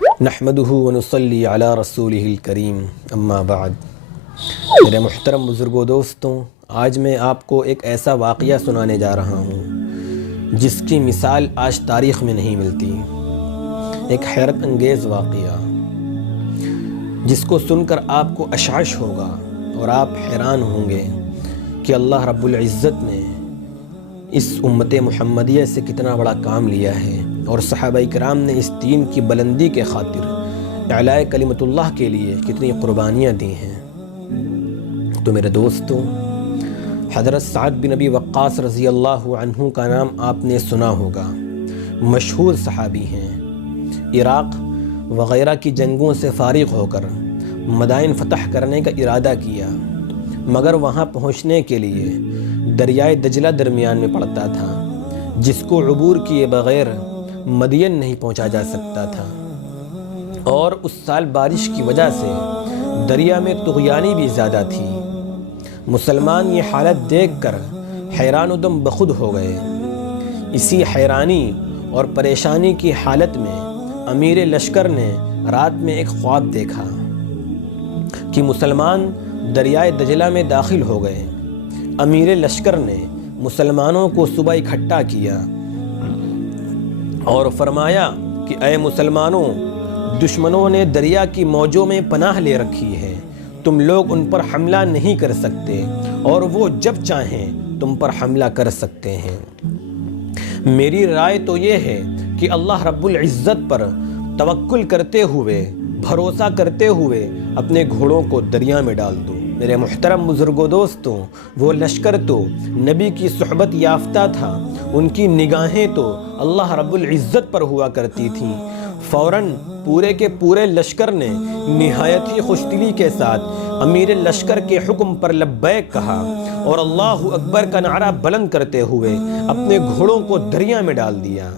نحمدہ ونصلی علی رسولہ الکریم اما بعد۔ میرے محترم بزرگوں دوستوں، آج میں آپ کو ایک ایسا واقعہ سنانے جا رہا ہوں جس کی مثال آج تاریخ میں نہیں ملتی۔ ایک حیرت انگیز واقعہ جس کو سن کر آپ کو اشعش ہوگا اور آپ حیران ہوں گے کہ اللہ رب العزت نے اس امت محمدیہ سے کتنا بڑا کام لیا ہے اور صحابہ کرام نے اس دین کی بلندی کے خاطر اعلاء کلمت اللہ کے لیے کتنی قربانیاں دی ہیں۔ تو میرے دوستوں، حضرت سعد بن ابی وقاص رضی اللہ عنہ کا نام آپ نے سنا ہوگا۔ مشہور صحابی ہیں۔ عراق وغیرہ کی جنگوں سے فارغ ہو کر مدائن فتح کرنے کا ارادہ کیا، مگر وہاں پہنچنے کے لیے دریائے دجلہ درمیان میں پڑتا تھا، جس کو عبور کیے بغیر مدین نہیں پہنچا جا سکتا تھا، اور اس سال بارش کی وجہ سے دریا میں طغیانی بھی زیادہ تھی۔ مسلمان یہ حالت دیکھ کر حیران و دم بخود ہو گئے۔ اسی حیرانی اور پریشانی کی حالت میں امیر لشکر نے رات میں ایک خواب دیکھا کہ مسلمان دریائے دجلہ میں داخل ہو گئے۔ امیر لشکر نے مسلمانوں کو صبح اکٹھا کیا اور فرمایا کہ اے مسلمانوں، دشمنوں نے دریا کی موجوں میں پناہ لے رکھی ہے، تم لوگ ان پر حملہ نہیں کر سکتے اور وہ جب چاہیں تم پر حملہ کر سکتے ہیں۔ میری رائے تو یہ ہے کہ اللہ رب العزت پر توکل کرتے ہوئے، بھروسہ کرتے ہوئے اپنے گھوڑوں کو دریا میں ڈال دو۔ میرے محترم بزرگوں دوستوں، وہ لشکر تو نبی کی صحبت یافتہ تھا، ان کی نگاہیں تو اللہ رب العزت پر ہوا کرتی تھیں۔ فوراً پورے کے پورے لشکر نے نہایت ہی خوشدلی کے ساتھ امیر لشکر کے حکم پر لبیک کہا اور اللہ اکبر کا نعرہ بلند کرتے ہوئے اپنے گھوڑوں کو دریا میں ڈال دیا۔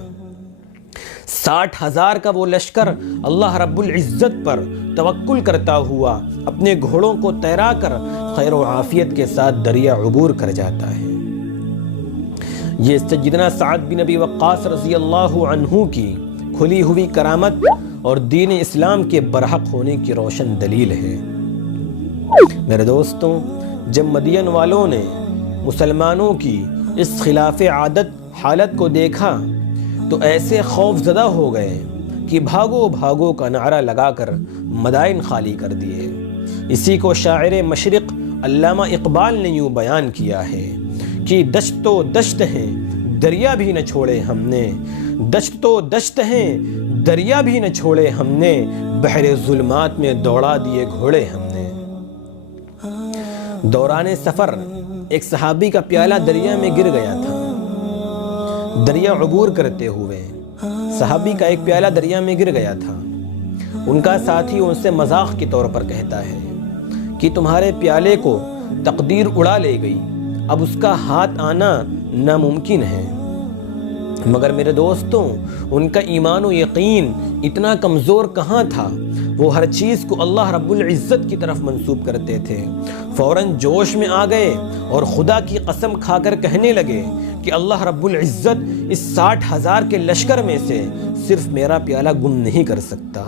60,000 کا وہ لشکر اللہ رب العزت پر توکل کرتا ہوا اپنے گھوڑوں کو تیرا کر خیر و عافیت کے ساتھ دریا عبور کر جاتا ہے۔ یہ سیدنا سعد بن ابی وقاص رضی اللہ عنہ کی کھلی ہوئی کرامت اور دین اسلام کے برحق ہونے کی روشن دلیل ہے۔ میرے دوستوں، جب مدین والوں نے مسلمانوں کی اس خلاف عادت حالت کو دیکھا تو ایسے خوف زدہ ہو گئے کہ بھاگو بھاگو کا نعرہ لگا کر مدائن خالی کر دیے۔ اسی کو شاعر مشرق علامہ اقبال نے یوں بیان کیا ہے کہ دشت تو دشت ہیں دریا بھی نہ چھوڑے ہم نے، دشت تو دشت ہیں دریا بھی نہ چھوڑے ہم نے، بحر ظلمات میں دوڑا دیے گھوڑے ہم نے۔ دوران سفر ایک صحابی کا پیالہ دریا میں گر گیا تھا۔ دریا عبور کرتے ہوئے صحابی کا ایک پیالہ دریا میں گر گیا تھا۔ ان کا ساتھی ان سے مذاق کے طور پر کہتا ہے کہ تمہارے پیالے کو تقدیر اڑا لے گئی، اب اس کا ہاتھ آنا ناممکن ہے۔ مگر میرے دوستوں، ان کا ایمان و یقین اتنا کمزور کہاں تھا، وہ ہر چیز کو اللہ رب العزت کی طرف منسوب کرتے تھے۔ فوراً جوش میں آ گئے اور خدا کی قسم کھا کر کہنے لگے کہ اللہ رب العزت اس 60,000 کے لشکر میں سے صرف میرا پیالہ گم نہیں کر سکتا۔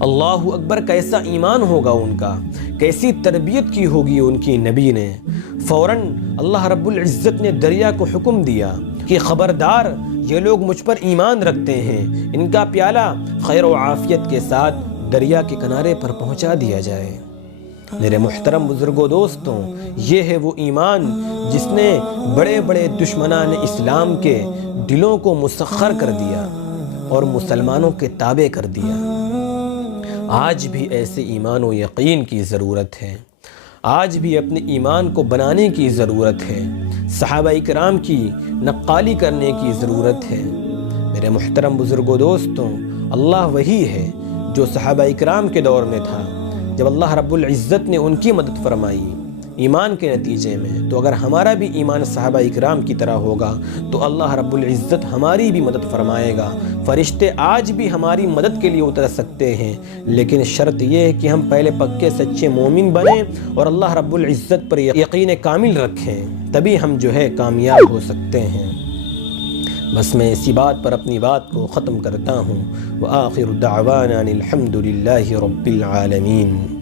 اللہ اکبر، کیسا ایمان ہوگا ان کا، کیسی تربیت کی ہوگی ان کی نبی نے۔ فوراً اللہ رب العزت نے دریا کو حکم دیا کہ خبردار، یہ لوگ مجھ پر ایمان رکھتے ہیں، ان کا پیالہ خیر و عافیت کے ساتھ دریا کے کنارے پر پہنچا دیا جائے۔ میرے محترم بزرگوں دوستوں، یہ ہے وہ ایمان جس نے بڑے بڑے دشمنان اسلام کے دلوں کو مسخر کر دیا اور مسلمانوں کے تابع کر دیا۔ آج بھی ایسے ایمان و یقین کی ضرورت ہے، آج بھی اپنے ایمان کو بنانے کی ضرورت ہے، صحابہ کرام کی نقالی کرنے کی ضرورت ہے۔ میرے محترم بزرگوں دوستوں، اللہ وہی ہے جو صحابہ کرام کے دور میں تھا، جب اللہ رب العزت نے ان کی مدد فرمائی ایمان کے نتیجے میں، تو اگر ہمارا بھی ایمان صحابہ اکرام کی طرح ہوگا تو اللہ رب العزت ہماری بھی مدد فرمائے گا۔ فرشتے آج بھی ہماری مدد کے لیے اتر سکتے ہیں، لیکن شرط یہ ہے کہ ہم پہلے پکے سچے مومن بنیں اور اللہ رب العزت پر یقین کامل رکھیں، تبھی ہم جو ہے کامیاب ہو سکتے ہیں۔ بس میں اسی بات پر اپنی بات کو ختم کرتا ہوں۔ وآخر دعوانا الحمد للہ رب العالمین۔